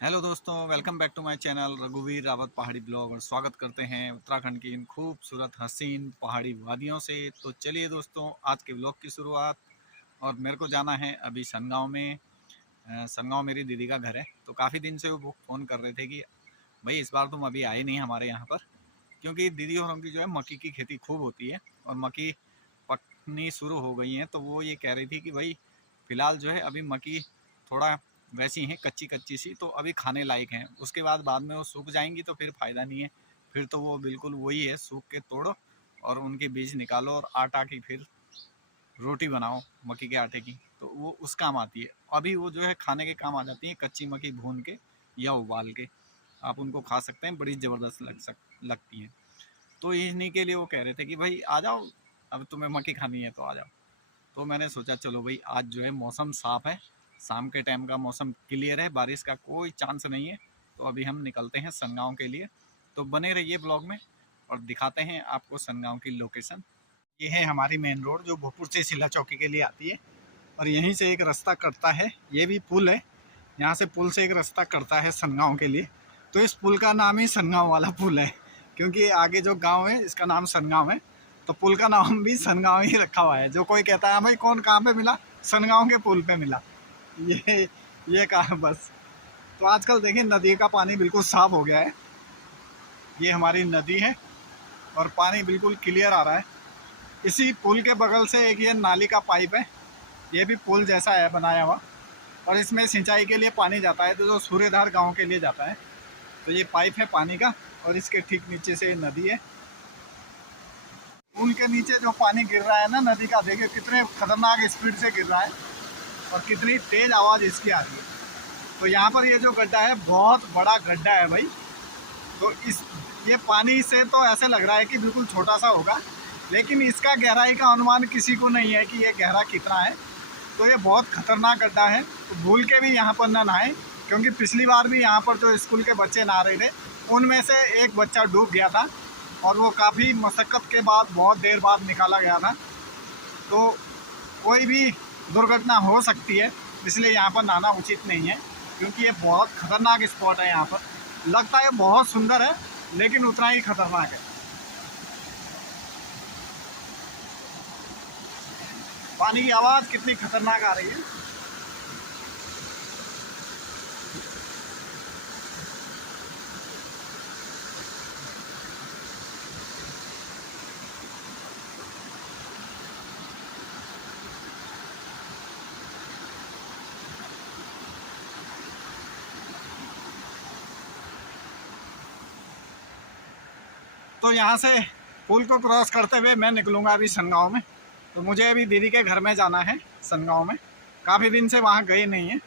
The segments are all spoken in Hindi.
हेलो दोस्तों, welcome back to my channel रघुवीर रावत पहाड़ी ब्लॉग। और स्वागत करते हैं उत्तराखंड की इन खूबसूरत हसीन पहाड़ी वादियों से। तो चलिए दोस्तों, आज के ब्लॉग की शुरुआत। और मेरे को जाना है अभी सनगांव में। सनगांव मेरी दीदी का घर है। तो काफ़ी दिन से वो फ़ोन कर रहे थे कि भाई इस बार तुम अभी आए नहीं हमारे यहाँ पर, क्योंकि दीदी और उनकी जो है मक्की की खेती खूब होती है और मक्की पकनी शुरू हो गई हैं। तो वो ये कह रही थी कि भाई फ़िलहाल जो है अभी मक्की थोड़ा वैसी हैं, कच्ची कच्ची सी, तो अभी खाने लायक हैं। उसके बाद में वो सूख जाएंगी तो फिर फ़ायदा नहीं है। फिर तो वो बिल्कुल वही है, सूख के तोड़ो और उनके बीज निकालो और आटा की फिर रोटी बनाओ मक्की के आटे की, तो वो उस काम आती है। अभी वो जो है खाने के काम आ जाती है, कच्ची मक्की भून के या उबाल के आप उनको खा सकते हैं, बड़ी ज़बरदस्त लगती है। तो इन्हीं के लिए वो कह रहे थे कि भाई आ जाओ, अब तुम्हें मक्की खानी है तो आ जाओ। तो मैंने सोचा चलो भाई, आज जो है मौसम साफ़ है, शाम के टाइम का मौसम क्लियर है, बारिश का कोई चांस नहीं है। तो अभी हम निकलते हैं सनगांव के लिए। तो बने रहिए ब्लॉग में और दिखाते हैं आपको सनगांव की लोकेशन। ये है हमारी मेन रोड जो भोजपुर से सिला चौकी के लिए आती है। और यहीं से एक रास्ता कटता है, ये भी पुल है। यहाँ से पुल से एक रास्ता कटता है सनगांव के लिए। तो इस पुल का नाम ही सनगांव वाला पुल है, क्योंकि आगे जो गांव है इसका नाम सनगांव है। तो पुल का नाम भी सनगांव ही रखा हुआ है। जो कोई कहता है भाई कौन कहाँ पे मिला, सनगांव के पुल पे मिला। ये ये कहा बस। तो आजकल देखिए नदी का पानी बिल्कुल साफ हो गया है। ये हमारी नदी है और पानी बिल्कुल क्लियर आ रहा है। इसी पुल के बगल से एक ये नाली का पाइप है, ये भी पुल जैसा है बनाया हुआ। और इसमें सिंचाई के लिए पानी जाता है, तो जो सूर्यधार गांव के लिए जाता है। तो ये पाइप है पानी का और इसके ठीक नीचे से नदी है। पुल के नीचे जो पानी गिर रहा है ना नदी का, देखिए कितने खतरनाक स्पीड से गिर रहा है और कितनी तेज आवाज़ इसकी आ रही है। तो यहाँ पर ये जो गड्ढा है बहुत बड़ा गड्ढा है भाई। तो इस ये पानी से तो ऐसे लग रहा है कि बिल्कुल छोटा सा होगा, लेकिन इसका गहराई का अनुमान किसी को नहीं है कि ये गहरा कितना है। तो ये बहुत खतरनाक गड्ढा है, तो भूल के भी यहाँ पर ना नहाएं, क्योंकि पिछली बार भी यहाँ पर जो स्कूल के बच्चे नहा रहे थे उनमें से एक बच्चा डूब गया था और वो काफ़ी मशक्क़त के बाद बहुत देर बाद निकाला गया था। तो कोई भी दुर्घटना हो सकती है, इसलिए यहाँ पर नहाना उचित नहीं है, क्योंकि ये बहुत खतरनाक स्पॉट है। यहाँ पर लगता है बहुत सुंदर है लेकिन उतना ही खतरनाक है। पानी की आवाज़ कितनी खतरनाक आ रही है। तो यहाँ से पुल को क्रॉस करते हुए मैं निकलूँगा अभी सनगांव में। तो मुझे अभी दीदी के घर में जाना है सनगांव में। काफ़ी दिन से वहाँ गए नहीं हैं,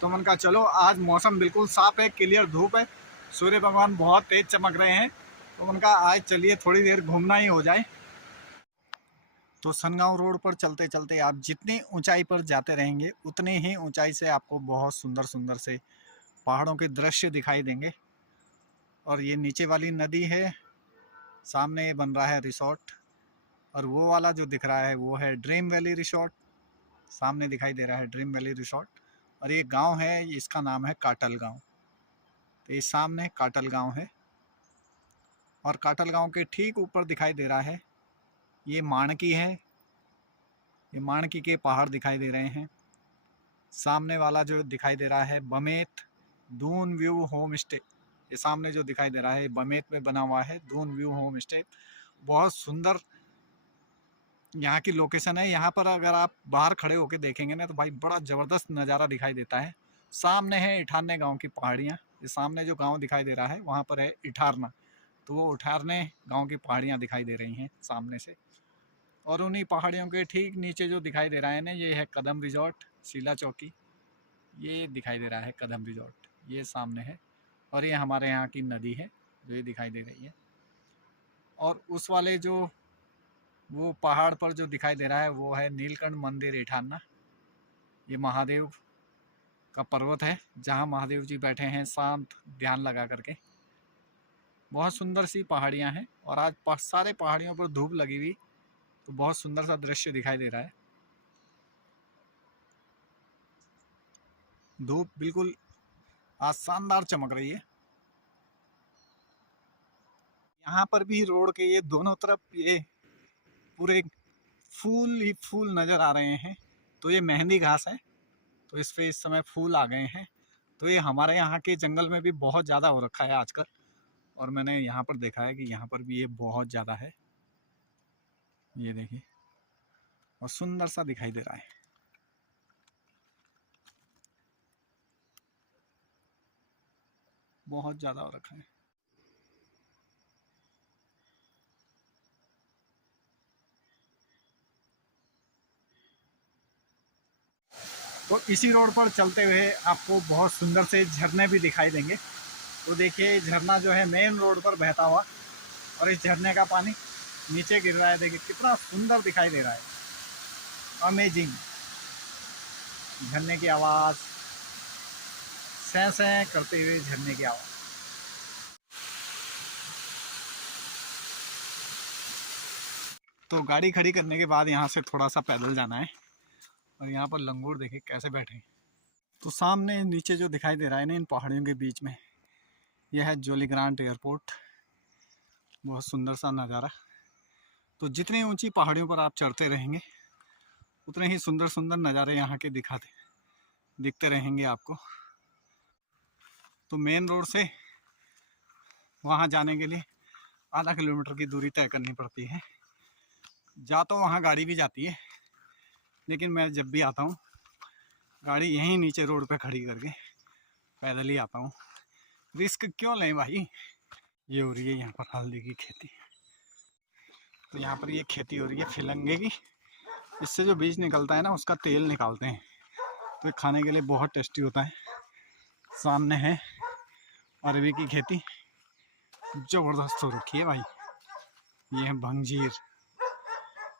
तो मन का चलो आज मौसम बिल्कुल साफ़ है, क्लियर धूप है, सूर्य भगवान बहुत तेज़ चमक रहे हैं। तो उनका आज चलिए थोड़ी देर घूमना ही हो जाए। तो सनगांव रोड पर चलते चलते आप जितनी ऊंचाई पर जाते रहेंगे उतनी ही ऊंचाई से आपको बहुत सुंदर सुंदर से पहाड़ों के दृश्य दिखाई देंगे। और ये नीचे वाली नदी है, सामने ये बन रहा है रिसोर्ट। और वो वाला जो दिख रहा है वो है ड्रीम वैली रिसोर्ट, सामने दिखाई दे रहा है ड्रीम वैली रिसोर्ट। और ये गांव है, इसका नाम है काटल गांव। तो ये सामने काटल गांव है और काटल गांव के ठीक ऊपर दिखाई दे रहा है ये माणकी है। ये माणकी के पहाड़ दिखाई दे रहे हैं। सामने वाला जो दिखाई दे रहा है बमेत दून व्यू होम स्टे। ये सामने जो दिखाई दे रहा है बमेत में बना हुआ है दून व्यू होम स्टे। बहुत सुंदर यहाँ की लोकेशन है। यहाँ पर अगर आप बाहर खड़े होकर देखेंगे ना तो भाई बड़ा ज़बरदस्त नज़ारा दिखाई देता है। सामने है इठारने गांव की पहाड़ियाँ। ये सामने जो गांव दिखाई दे रहा है वहाँ पर है इठारना। तो वो इठारने गांव की पहाड़ियाँ दिखाई दे रही हैं सामने से। और उन्हीं पहाड़ियों के ठीक नीचे जो दिखाई दे रहा है ना, ये है कदम रिजॉर्ट शीला चौकी। ये दिखाई दे रहा है कदम रिजॉर्ट, ये सामने है। और ये हमारे यहाँ की नदी है जो ये दिखाई दे रही है। और उस वाले जो वो पहाड़ पर जो दिखाई दे रहा है वो है नीलकंठ मंदिर इठाना। ये महादेव का पर्वत है जहाँ महादेव जी बैठे हैं शांत ध्यान लगा करके। बहुत सुंदर सी पहाड़ियाँ हैं और आज सारे पहाड़ियों पर धूप लगी हुई, तो बहुत सुंदर सा दृश्य दिखाई दे रहा है। धूप बिल्कुल आज शानदार चमक रही है। यहाँ पर भी रोड के ये दोनों तरफ ये पूरे फूल ही फूल नज़र आ रहे हैं। तो ये मेहंदी घास है, तो इस पे इस समय फूल आ गए हैं। तो ये हमारे यहाँ के जंगल में भी बहुत ज़्यादा हो रखा है आजकल, और मैंने यहाँ पर देखा है कि यहाँ पर भी ये बहुत ज़्यादा है। ये देखिए, और सुंदर सा दिखाई दे रहा है। बहुत ज़्यादा हो रखा है। तो इसी रोड पर चलते हुए आपको बहुत सुंदर से झरने भी दिखाई देंगे। तो देखिए, झरना जो है मेन रोड पर बहता हुआ, और इस झरने का पानी नीचे गिर रहा है। देखिए कितना सुंदर दिखाई दे रहा है, अमेजिंग। झरने की आवाज़, सैं सैं करते हुए झरने की आवाज़। तो गाड़ी खड़ी करने के बाद यहाँ से थोड़ा सा पैदल जाना है, और यहाँ पर लंगूर देखिए कैसे बैठे हैं। तो सामने नीचे जो दिखाई दे रहा है ना, इन पहाड़ियों के बीच में, यह है जोली ग्रांट एयरपोर्ट। बहुत सुंदर सा नज़ारा। तो जितनी ऊंची पहाड़ियों पर आप चढ़ते रहेंगे, उतने ही सुंदर सुंदर नज़ारे यहाँ के दिखते रहेंगे आपको। तो मेन रोड से वहाँ जाने के लिए आधा किलोमीटर की दूरी तय करनी पड़ती है। जा तो वहाँ गाड़ी भी जाती है, लेकिन मैं जब भी आता हूँ गाड़ी यहीं नीचे रोड पे खड़ी करके पैदल ही आता हूँ। रिस्क क्यों लें भाई। ये हो रही है यहाँ पर हल्दी की खेती। तो यहाँ पर ये खेती हो रही है फिलंगे की। इससे जो बीज निकलता है ना, उसका तेल निकालते हैं, तो ये खाने के लिए बहुत टेस्टी होता है। सामने है अरबी की खेती, ज़बरदस्त हो रखी है भाई। ये है भंगजीर,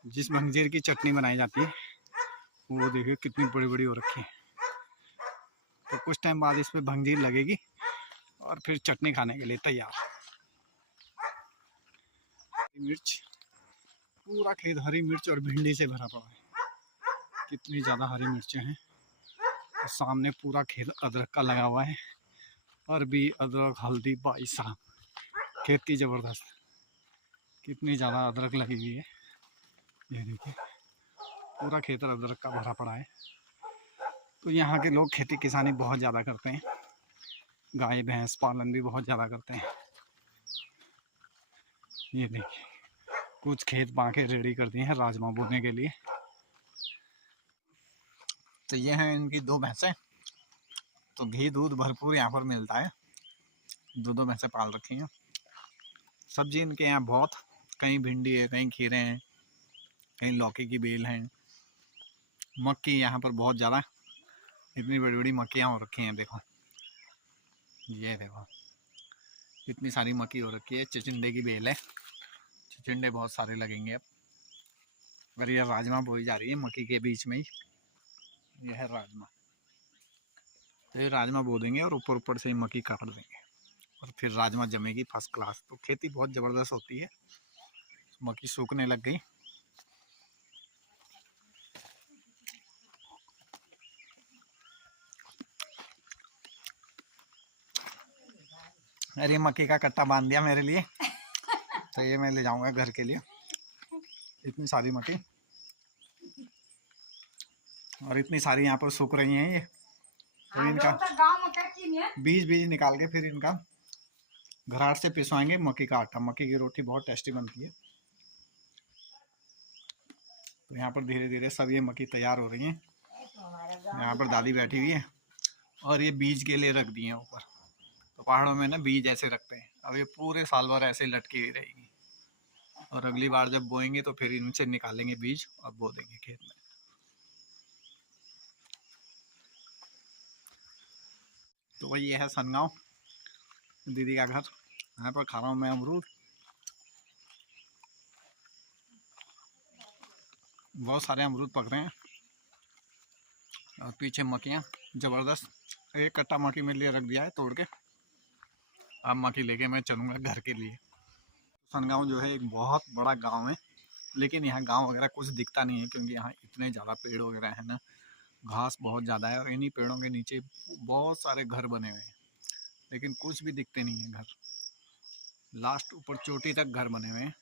जिस भंगजीर की चटनी बनाई जाती है, वो देखिए कितनी बड़ी बड़ी हो रखी है। तो कुछ टाइम बाद इस पर भंगजीर लगेगी और फिर चटनी खाने के लिए तैयार। मिर्च, पूरा खेत हरी मिर्च और भिंडी से भरा पड़ा है। कितनी ज़्यादा हरी मिर्चें हैं। और सामने पूरा खेत अदरक का लगा हुआ है। अरबी, अदरक, हल्दी, भाई साहब खेती ज़बरदस्त। कितनी ज़्यादा अदरक लगी हुई है। ये देखिए, पूरा खेत अदरक का भरा पड़ा है। तो यहाँ के लोग खेती किसानी बहुत ज़्यादा करते हैं। गाय भैंस पालन भी बहुत ज़्यादा करते हैं। ये देखिए, कुछ खेत बांके रेडी कर दिए हैं राजमा बोने के लिए। तो ये हैं इनकी दो भैंसें। तो घी दूध भरपूर यहाँ पर मिलता है। दो भैंसें पाल रखी हैं। सब्जी इनके यहाँ बहुत, कहीं भिंडी है, कहीं खीरे हैं, कहीं लौकी की बेल हैं। मक्की यहाँ पर बहुत ज़्यादा, इतनी बड़ी बड़ी मक्कियाँ हो रखी हैं। देखो, ये देखो कितनी सारी मक्की हो रखी है। चिचिंडे की बेल है, चिचिंडे बहुत सारे लगेंगे अब। अगर ये राजमा बोई जा रही है मक्की के बीच में ही। यह है राजमा। तो ये राजमा बो देंगे और ऊपर ऊपर से ही मक्की काट देंगे, और फिर राजमा जमेगी फर्स्ट क्लास। तो खेती बहुत ज़बरदस्त होती है। मक्की सूखने लग गई। अरे मक्की का कट्टा बांध दिया मेरे लिए, तो ये मैं ले जाऊंगा घर के लिए। इतनी सारी मक्की, और इतनी सारी यहाँ पर सूख रही हैं ये। तो इनका बीज निकाल के फिर इनका घराट से पिसवाएंगे मक्की का आटा। मक्की की रोटी बहुत टेस्टी बनती है। तो यहाँ पर धीरे धीरे सब ये मक्की तैयार हो रही हैं। यहाँ पर दादी बैठी हुई है, और ये बीज के लिए रख दिए हैं ऊपर। तो पहाड़ों में ना बीज ऐसे रखते हैं। अब ये पूरे साल भर ऐसे लटकी हुई रहेगी, और अगली बार जब बोएंगे तो फिर इनसे निकालेंगे बीज और बो देंगे खेत में। तो वही ये है सनगांव, दीदी का घर। यहाँ पर खा रहा हूँ मैं अमरूद। बहुत सारे अमरूद पक रहे हैं, और पीछे मक्खियाँ ज़बरदस्त। एक कट्टा मक्खी मेरे लिए रख दिया है तोड़ के। अब मक्खी लेके मैं चलूँगा घर के लिए। सनगांव जो है एक बहुत बड़ा गांव है, लेकिन यहाँ गांव वगैरह कुछ दिखता नहीं है, क्योंकि यहाँ इतने ज़्यादा पेड़ वगैरह हैं ना, घास बहुत ज़्यादा है, और इन्हीं पेड़ों के नीचे बहुत सारे घर बने हुए हैं। लेकिन कुछ भी दिखते नहीं है घर। लास्ट ऊपर चोटी तक घर बने हुए हैं।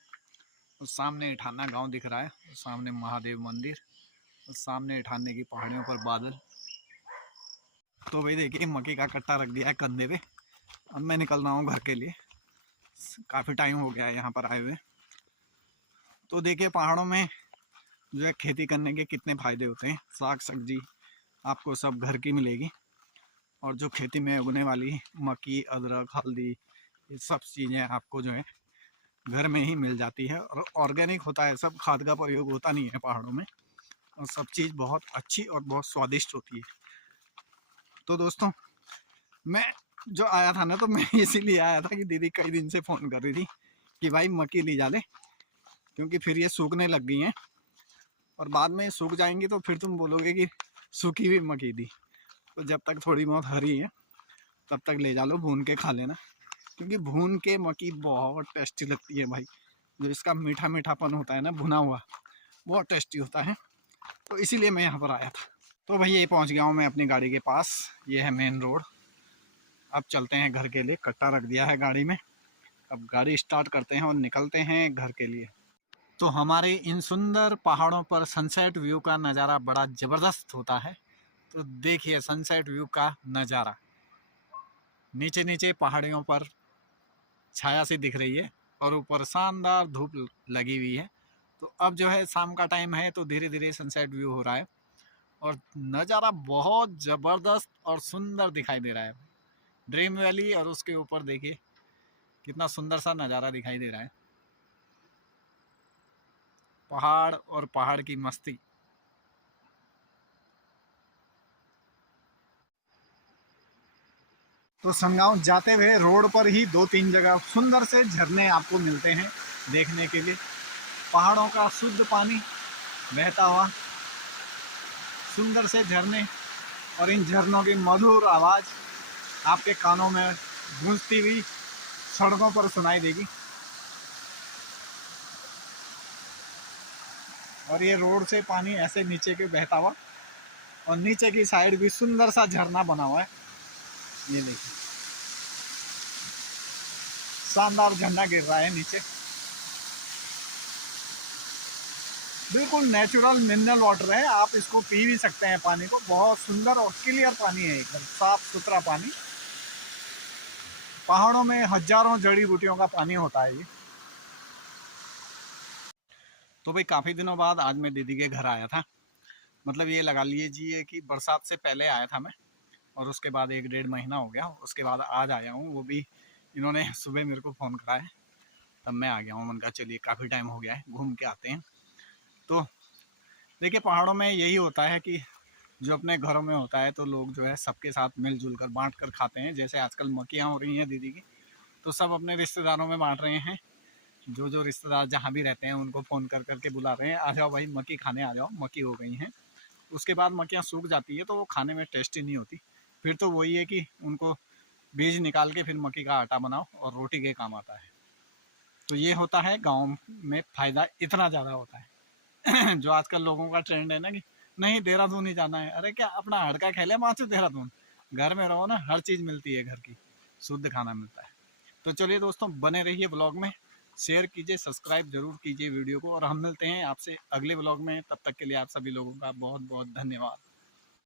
उस सामने इठाना गांव दिख रहा है, उस सामने महादेव मंदिर, उस सामने इठाने की पहाड़ियों पर बादल। तो भाई देखिए मक्की का कट्टा रख दिया है कंधे पे। अब मैं निकल रहा हूँ घर के लिए, काफ़ी टाइम हो गया है यहाँ पर आए हुए। तो देखिए पहाड़ों में जो है खेती करने के कितने फ़ायदे होते हैं। साग सब्जी आपको सब घर की मिलेगी, और जो खेती में उगने वाली मक्की, अदरक, हल्दी, ये सब चीज़ें आपको जो है घर में ही मिल जाती है। और ऑर्गेनिक होता है, सब खाद का प्रयोग होता नहीं है पहाड़ों में, और सब चीज़ बहुत अच्छी और बहुत स्वादिष्ट होती है। तो दोस्तों मैं जो आया था ना, तो मैं इसीलिए आया था कि दीदी कई दिन से फ़ोन कर रही थी कि भाई मक्की ली जा ले, क्योंकि फिर ये सूखने लग गई हैं, और बाद में सूख जाएंगी तो फिर तुम बोलोगे कि सूखी हुई मक्की दी। तो जब तक थोड़ी बहुत हरी है तब तक ले जा लो, भून के खा लेना, क्योंकि भून के मक्की बहुत टेस्टी लगती है भाई। जो इसका मीठा मीठापन होता है ना भुना हुआ, बहुत टेस्टी होता है। तो इसीलिए मैं यहाँ पर आया था। तो भाई यही पहुँच गया हूँ मैं अपनी गाड़ी के पास, ये है मेन रोड। अब चलते हैं घर के लिए, कट्टा रख दिया है गाड़ी में। अब गाड़ी स्टार्ट करते हैं और निकलते हैं घर के लिए। तो हमारे इन सुंदर पहाड़ों पर सनसेट व्यू का नज़ारा बड़ा ज़बरदस्त होता है। तो देखिए सनसेट व्यू का नज़ारा, नीचे नीचे पहाड़ियों पर छाया सी दिख रही है, और ऊपर शानदार धूप लगी हुई है। तो अब जो है शाम का टाइम है, तो धीरे धीरे सनसेट व्यू हो रहा है, और नज़ारा बहुत ज़बरदस्त और सुंदर दिखाई दे रहा है। ड्रीम वैली, और उसके ऊपर देखिए कितना सुंदर सा नज़ारा दिखाई दे रहा है, पहाड़ और पहाड़ की मस्ती। तो संगांव जाते हुए रोड पर ही 2-3 जगह सुंदर से झरने आपको मिलते हैं देखने के लिए। पहाड़ों का शुद्ध पानी बहता हुआ, सुंदर से झरने, और इन झरनों की मधुर आवाज़ आपके कानों में गूंजती हुई सड़कों पर सुनाई देगी। और ये रोड से पानी ऐसे नीचे के बहता हुआ, और नीचे की साइड भी सुंदर सा झरना बना हुआ है। ये देखिए शानदार झरना गिर रहा है नीचे, बिल्कुल नेचुरल मिनरल वाटर है। आप इसको पी भी सकते हैं पानी को, बहुत सुंदर और क्लियर पानी है, एकदम साफ सुथरा पानी। पहाड़ों में हजारों जड़ी बूटियों का पानी होता है ये। तो भाई काफ़ी दिनों बाद आज मैं दीदी के घर आया था, मतलब ये लगा लीजिए कि बरसात से पहले आया था मैं, और उसके बाद 1-1.5 महीना हो गया, उसके बाद आज आया हूँ। वो भी इन्होंने सुबह मेरे को फ़ोन करा है, तब मैं आ गया हूँ। मैंने कहा चलिए काफ़ी टाइम हो गया है, घूम के आते हैं। तो देखिए पहाड़ों में यही होता है कि जो अपने घरों में होता है तो लोग जो है सबके साथ मिलजुल कर बाँट कर खाते हैं। जैसे आजकल मक्कियाँ हो रही हैं दीदी की, तो सब अपने रिश्तेदारों में बाँट रहे हैं। जो जो रिश्तेदार जहाँ भी रहते हैं उनको फ़ोन कर करके बुला रहे हैं, आ जाओ भाई मक्की खाने आ जाओ, मक्की हो गई हैं। उसके बाद मक्कियाँ सूख जाती है तो वो खाने में टेस्टी नहीं होती। फिर तो वही है कि उनको बीज निकाल के फिर मक्की का आटा बनाओ और रोटी के काम आता है। तो ये होता है गाँव में, फ़ायदा इतना ज़्यादा होता है। जो आजकल लोगों का ट्रेंड है ना कि नहीं देहरादून ही जाना है, अरे क्या अपना हड़का खेले वहाँ से देहरादून, घर में रहो ना, हर चीज़ मिलती है, घर की शुद्ध खाना मिलता है। तो चलिए दोस्तों बने रहिए ब्लॉग में, शेयर कीजिए, सब्सक्राइब जरूर कीजिए वीडियो को, और हम मिलते हैं आपसे अगले ब्लॉग में। तब तक के लिए आप सभी लोगों का बहुत बहुत धन्यवाद।